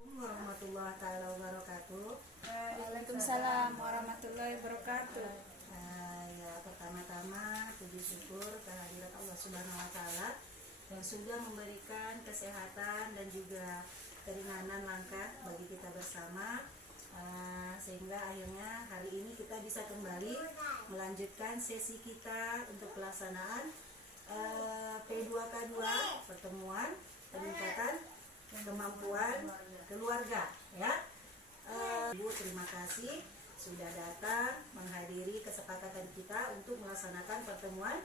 Warahmatullahi taala wabarakatuh. Waalaikumsalam warahmatullahi wabarakatuh. Ya, pertama-tama puji syukur kehadirat Allah Subhanahu wa taala yang sudah memberikan kesehatan dan juga keringanan langkah bagi kita bersama, sehingga akhirnya hari ini kita bisa kembali melanjutkan sesi kita untuk pelaksanaan P2K2, pertemuan peningkatan kemampuan keluarga, ya. Ibu, terima kasih sudah datang menghadiri kesepakatan kita untuk melaksanakan pertemuan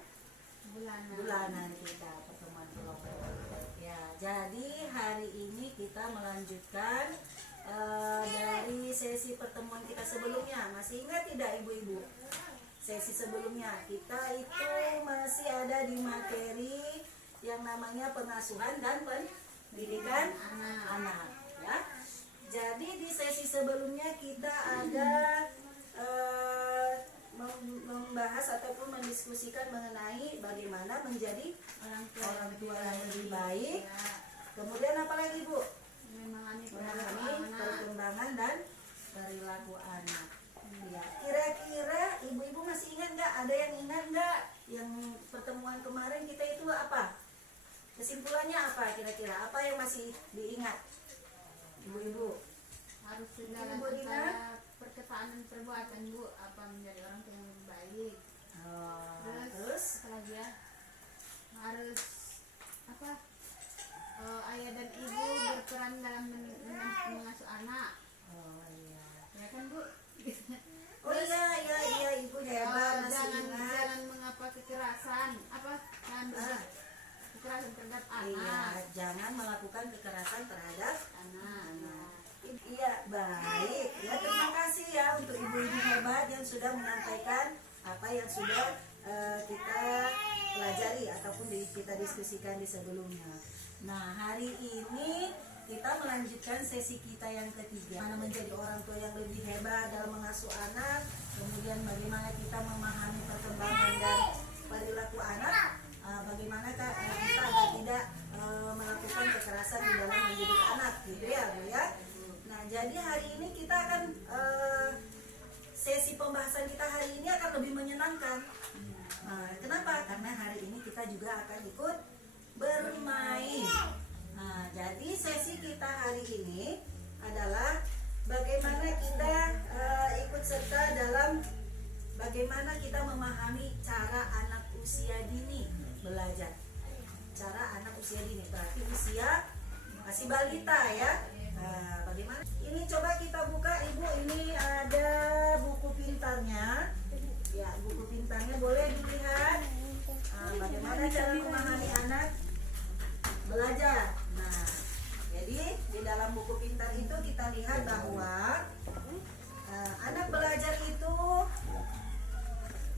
bulanan kita, pertemuan kelompok. Ya, jadi hari ini kita melanjutkan dari sesi pertemuan kita sebelumnya. Masih ingat tidak ibu-ibu? Sesi sebelumnya kita itu masih ada di materi yang namanya pengasuhan dan pendidikan anak, ya. Jadi di sesi sebelumnya kita ada membahas ataupun mendiskusikan mengenai bagaimana menjadi orang tua yang lebih baik. Kemudian apa lagi, Bu? Memahami perkembangan dan perilaku anak. Ya, kira-kira ibu-ibu masih ingat nggak? Ada yang ingat nggak? Yang pertemuan kemarin kita itu apa? Kesimpulannya apa kira-kira? Apa yang masih diingat? Ibu-ibu Harus segala antara perkataan dan perbuatan, Bu, apa menjadi orang tua yang lebih baik. Terus apa lagi ya? Harus apa? Ayah dan ibu berperan dalam mengasuh anak. iya. Ya kan, Bu? Iya, ibu hebat, masih ingat. Jangan mengapa kekerasan, jangan kekerasan terhadap anak. Iya, jangan melakukan kekerasan terhadap anak. Iya, baik. Ya, terima kasih ya untuk ibu-ibu hebat yang sudah menyampaikan apa yang sudah kita pelajari ataupun kita diskusikan di sebelumnya. Nah, hari ini kita melanjutkan sesi kita yang ketiga, mana menjadi orang tua yang lebih hebat dalam mengasuh anak, kemudian bagaimana kita memahami perkembangan dan perilaku anak, bagaimana kita agar tidak melakukan kekerasan di dalam mendidik anak, gitu ya, Bu ya. Nah, jadi hari ini kita akan sesi pembahasan kita hari ini akan lebih menyenangkan. Kenapa? Karena hari ini kita juga akan ikut bermain. Nah, jadi sesi kita hari ini adalah bagaimana kita ikut serta dalam bagaimana kita memahami cara anak usia dini belajar. Cara anak usia dini berarti usia masih balita, ya. Bagaimana? Ini coba kita buka, Ibu. Ini ada buku pintarnya. Ya, buku pintarnya boleh dilihat. Bagaimana cara memahami anak belajar. Nah, jadi di dalam buku pintar itu kita lihat bahwa anak belajar itu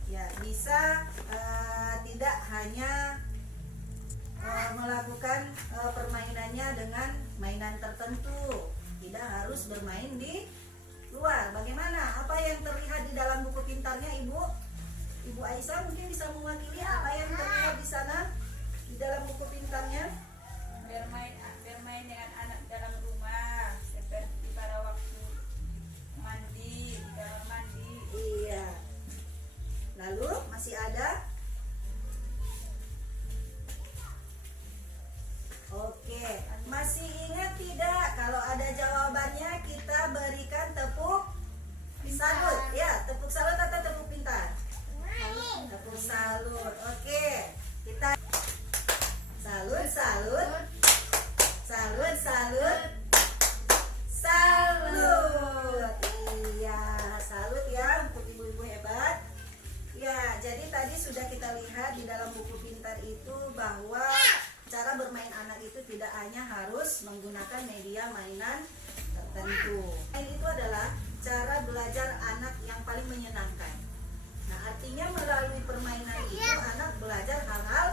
ya bisa tidak hanya melakukan permainannya dengan mainan tertentu, tidak harus bermain di luar. Bagaimana? Apa yang terlihat di dalam buku pintarnya, Ibu? Ibu Aisyah mungkin bisa mewakili apa yang terlihat di sana di dalam buku pintarnya. Bermain dengan anak dalam rumah, seperti pada waktu mandi, di kamar mandi. Iya. Lalu masih ada? Oke, masih ingat tidak? Kalau ada jawabannya kita berikan tepuk salut. Ya, tepuk salut atau tepuk pintar? Tepuk salut. Oke, kita salut. Iya, salut ya untuk ibu-ibu hebat. Ya, jadi tadi sudah kita lihat di dalam buku pintar itu bahwa cara bermain anak itu tidak hanya harus menggunakan media mainan tertentu. Itu adalah cara belajar anak yang paling menyenangkan. Nah, artinya melalui permainan itu anak belajar hal-hal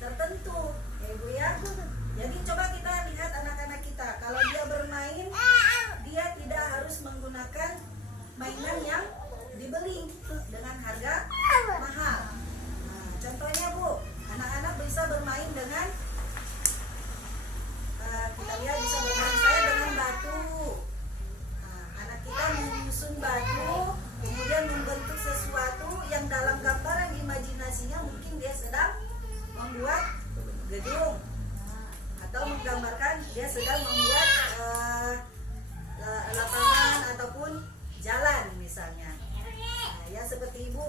tertentu, ya Ibu ya. Jadi coba kita lihat anak-anak kita, kalau dia bermain, dia tidak harus menggunakan mainan yang dibeli dengan harga mahal. Nah, contohnya, Bu, anak-anak bisa bermain dengan kita lihat bisa bermain saya dengan batu, lapangan ataupun jalan misalnya. Nah, ya seperti ibu.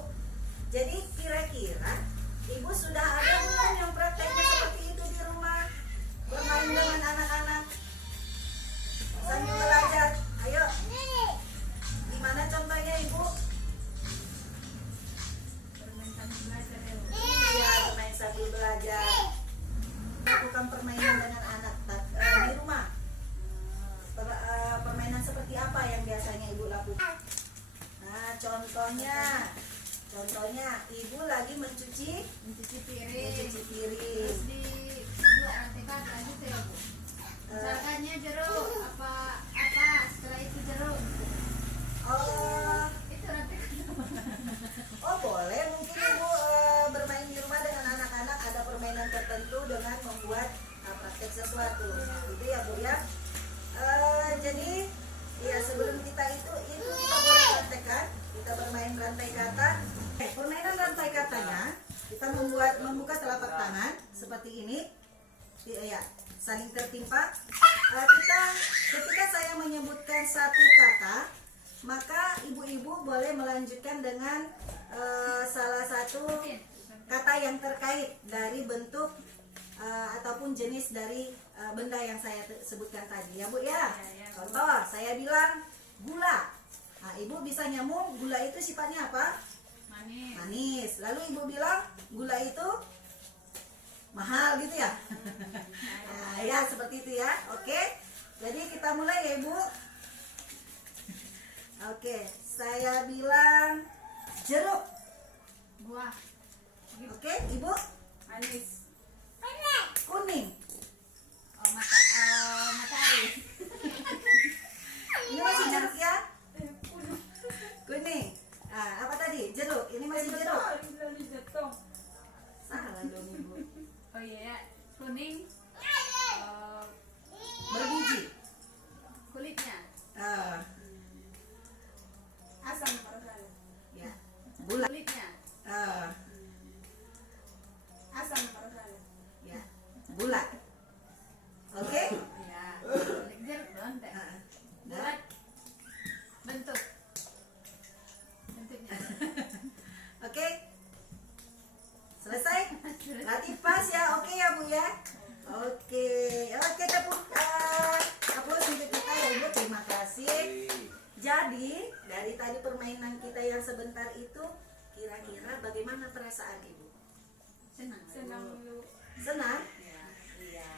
Jadi kira-kira ibu sudah ada belum yang prakteknya seperti itu di rumah, bermain dengan anak-anak sambil belajar? Ayo, gimana contohnya ibu? Bermain sambil belajar ya, Bu. Iya, bermain sambil belajar. Lakukan permainan dengan anak di rumah. Permainan seperti apa yang biasanya ibu lakukan? Nah, contohnya ibu lagi mencuci Piring. piring. Terus di dua RTK gitu ya, Bu. Misalkannya jeruk apa setelah itu jeruk. Oh, Itu RTK. oh boleh mungkin ibu bermain di rumah dengan anak-anak, ada permainan tertentu dengan membuat praktek sesuatu. Itu ya bu ya. Jadi ya sebelum kita itu kita boleh praktekkan, kita bermain rantai kata. Permainan rantai katanya kita membuka telapak tangan seperti ini, ya saling tertimpa. Ketika saya menyebutkan satu kata, maka ibu-ibu boleh melanjutkan dengan salah satu kata yang terkait dari bentuk ataupun jenis dari benda yang saya sebutkan tadi ya bu ya. Contoh saya bilang gula. Nah, ibu bisa nyambung gula itu sifatnya apa? Manis. Lalu ibu bilang gula itu mahal gitu ya. Nah, ya seperti itu ya. Oke. Jadi kita mulai ya ibu. Oke, saya bilang jeruk. Buah. Oke, ibu Manis. kuning. Oh, matahari. Ini masih jeruk ya? Kuning. Ah, apa tadi? Jeruk. Ini masih jeruk. Salah dong ibu. Oh iya ya, kuning. Berbiji. Kulitnya. Asam Ya. Bulat. Kulitnya. asam Ya. Bulat. Oke? Ya. Kulit jeruk dong, Teh. Nah, Bulat. Bentuknya. Oke. Selesai? Berarti pas ya. Oke ya bu ya. Oke. Oke tepuk aplaus untuk kita ya ibu. Terima kasih. Jadi dari tadi permainan kita yang sebentar itu, kira-kira bagaimana perasaan ibu? Senang. senang Senang? Ya. Iya.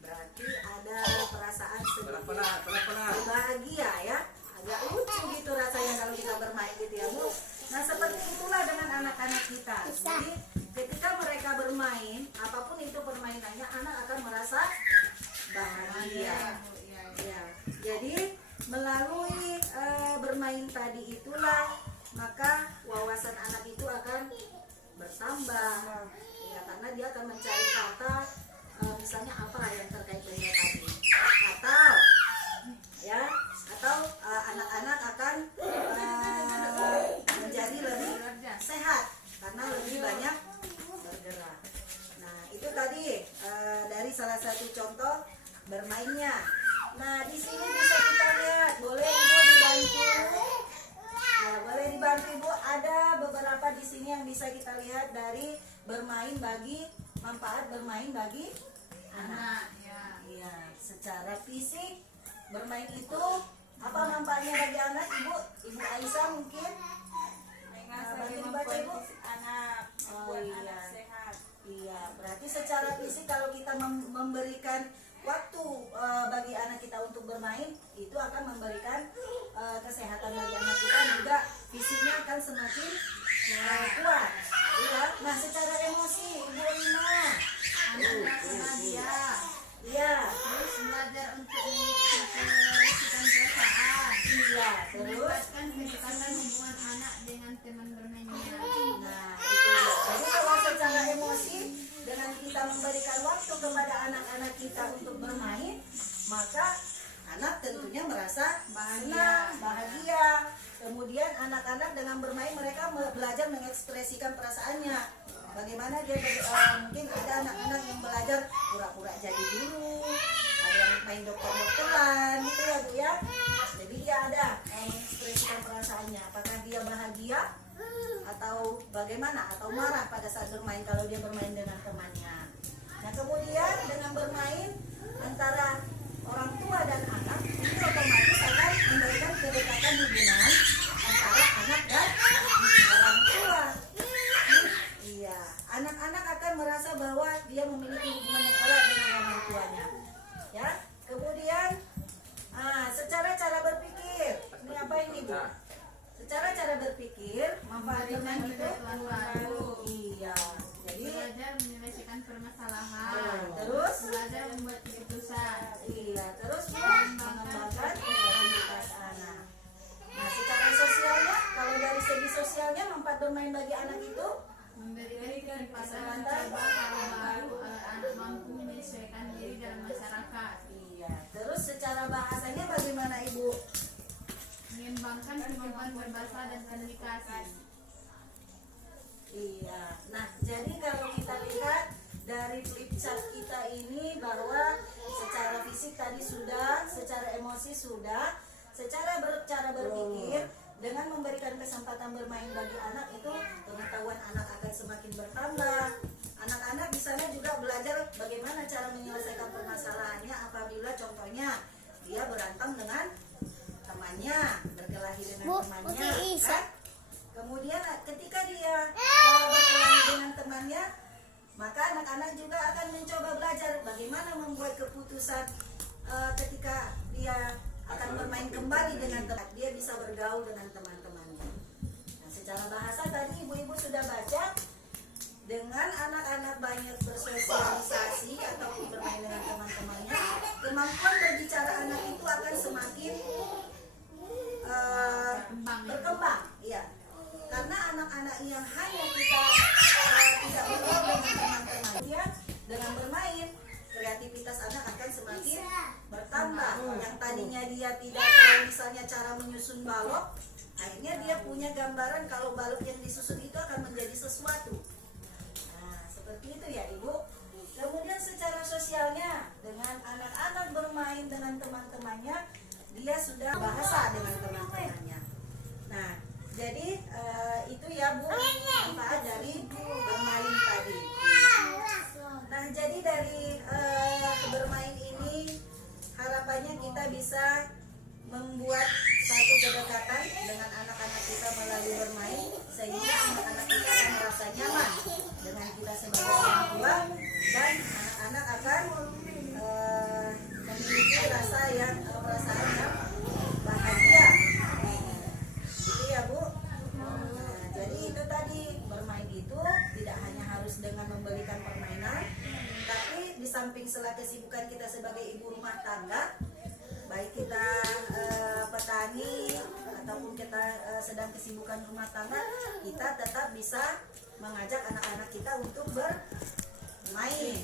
Berarti ada perasaan sedikit Pelan-pelan. bahagia ya. Agak lucu gitu rasanya kalau kita bermain gitu ya bu. Nah seperti itulah dengan anak-anak kita. Jadi ketika mereka bermain, apapun itu permainannya, anak akan merasa bahagia. Bu. Ya. Ya, jadi melalui bermain tadi itulah maka wawasan anak itu akan bertambah. Ya, karena dia akan mencari kata misalnya apa yang terkait dengan tadi. Atau anak-anak akan menjadi lebih sehat karena lebih banyak bergerak. Nah, itu tadi dari salah satu contoh bermainnya. Nah, di sini bisa kita lihat, boleh ibu dibantu? Ya, boleh dibantu ibu. Ada beberapa di sini yang bisa kita lihat dari bermain bagi manfaat bermain bagi anak. Ya. Iya, secara fisik bermain itu apa manfaatnya bagi anak ibu? Ibu Aisyah mungkin? mengasah Bantu kemampuan dibaca, Ibu. fisik anak, Oh, membuat iya. anak sehat. Iya, berarti secara fisik kalau kita memberikan waktu bagi anak kita untuk bermain, itu akan memberikan kesehatan bagi anak kita, juga fisiknya akan semakin kuat. Iya. Nah, secara emosi, Ibu Rina. Anak merasa bahagia. Iya. Terus belajar untuk mengekspresikan perasaan. Iya, terus. Meningkatkan kedekatan hubungan anak dengan teman bermainnya. Nah, itu dia. Jadi kalau secara emosi dengan kita memberikan waktu kepada anak-anak kita untuk bermain, maka anak tentunya merasa senang, bahagia. Kemudian anak-anak dengan bermain mereka belajar mengekspresikan perasaannya. Bagaimana dia mungkin ada anak-anak yang belajar pura-pura jadi guru, ada yang main dokter-dokteran ya. Jadi dia ada mengekspresikan perasaannya, apakah dia bahagia atau bagaimana, atau marah pada saat bermain kalau dia bermain dengan temannya. Nah kemudian dengan bermain antara orang tua dan anak, ini otomatis akan memberikan kedekatan hubungan antara anak dan orang tua. Iya, anak-anak akan merasa bahwa dia memiliki hubungan yang erat dengan orang tuanya. Ya, kemudian secara cara berpikir, ini apa ini Bu? Secara cara berpikir, manfaat bermain itu Pengetahuan baru. iya. Jadi Belajar menyelesaikan permasalahan. terus Belajar membuat keputusan. iya, terus Bu, mengembangkan kreativitas anak. Nah, secara sosialnya, kalau dari segi sosialnya manfaat bermain bagi anak itu Memberikan kesempatan coba hal baru agar anak mampu menyesuaikan diri dalam masyarakat. iya. Terus secara bahasanya bagaimana Ibu? Mengembangkan kemampuan berbahasa dan komunikasi. Iya. Nah, jadi kalau kita lihat dari flip chart kita ini bahwa secara fisik tadi sudah, secara emosi sudah, secara cara berpikir dengan memberikan kesempatan bermain bagi anak itu pengetahuan anak akan semakin bertambah. Anak-anak di sana juga belajar bagaimana cara menyelesaikan permasalahannya apabila contohnya dia berantem dengan temannya, berkelahi dengan temannya, kan? Kemudian ketika dia berkelahi dengan temannya, maka anak-anak juga akan mencoba belajar bagaimana membuat keputusan ketika dia akan bermain kembali dengan teman, dia bisa bergaul dengan teman-temannya. Nah, secara bahasa tadi ibu-ibu sudah baca, dengan anak-anak banyak bersosialisasi ataupun bermain dengan teman-temannya, kemampuan berbicara anak itu akan semakin berkembang, iya. Karena anak-anak yang hanya kita tidak bergaul dengan teman-teman, dia dengan bermain kreativitas anak akan semakin bertambah. Yang tadinya dia tidak tahu misalnya cara menyusun balok, akhirnya dia punya gambaran kalau balok yang disusun itu akan menjadi sesuatu. Nah, seperti itu ya Ibu. Kemudian secara sosialnya, dengan anak-anak bermain dengan teman-temannya, dia sudah bahasa dengan teman-temannya. Nah, jadi itu ya Bu, manfaat dari bermain tadi. Nah, jadi dari bermain ini harapannya kita bisa membuat satu kedekatan dengan anak-anak kita melalui bermain, sehingga anak-anak kita akan merasa nyaman dengan kita sebagai orang tua, dan anak-anak akan memiliki perasaan yang bahagia. Gitu ya Bu. Nah, jadi itu tadi, bermain itu tidak hanya harus dengan memberikan permainan, tapi di samping sela kesibukan kita sebagai ibu rumah tangga, baik kita petani ataupun kita sedang kesibukan rumah tangga, kita tetap bisa mengajak anak-anak kita untuk bermain.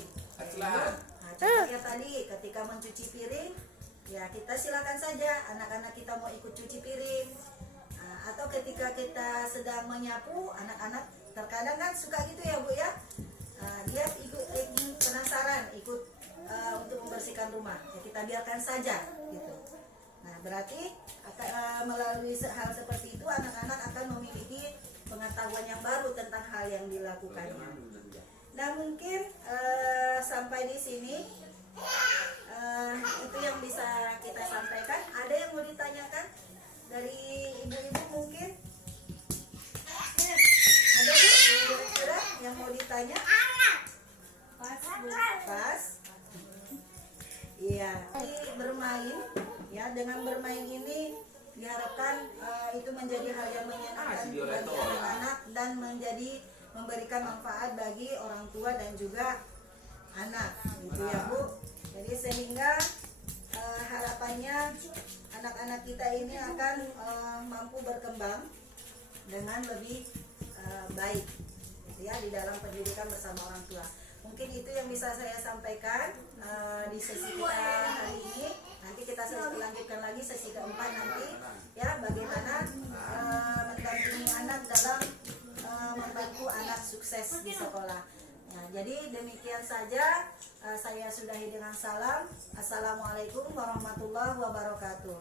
Nah, contohnya tadi ketika mencuci piring, ya kita silakan saja anak-anak kita mau ikut cuci piring. Atau ketika kita sedang menyapu, anak-anak terkadang kan suka gitu ya Bu ya, dia ingin penasaran ikut untuk membersihkan rumah, ya kita biarkan saja gitu. Nah, berarti melalui hal seperti itu anak-anak akan memiliki pengetahuan yang baru tentang hal yang dilakukannya. Nah, mungkin sampai di sini itu yang bisa kita sampaikan. Ada yang mau ditanyakan dari ibu-ibu mungkin? Ada Bu kira-kira yang mau ditanya? Pas Bu, pas. Iya, jadi bermain ya, dengan bermain ini diharapkan itu menjadi hal yang menyenangkan bagi anak-anak dan memberikan manfaat bagi orang tua dan juga anak, gitu ya Bu. Jadi sehingga harapannya anak-anak kita ini akan mampu berkembang dengan lebih baik, gitu ya, di dalam pendidikan bersama orang tua. Mungkin itu yang bisa saya sampaikan di sesi kita hari ini. Nanti kita lanjutkan lagi sesi keempat nanti ya, bagaimana mendampingi anak dalam membantu anak sukses di sekolah. Nah, jadi demikian saja, saya sudahi dengan salam. Assalamualaikum warahmatullahi wabarakatuh.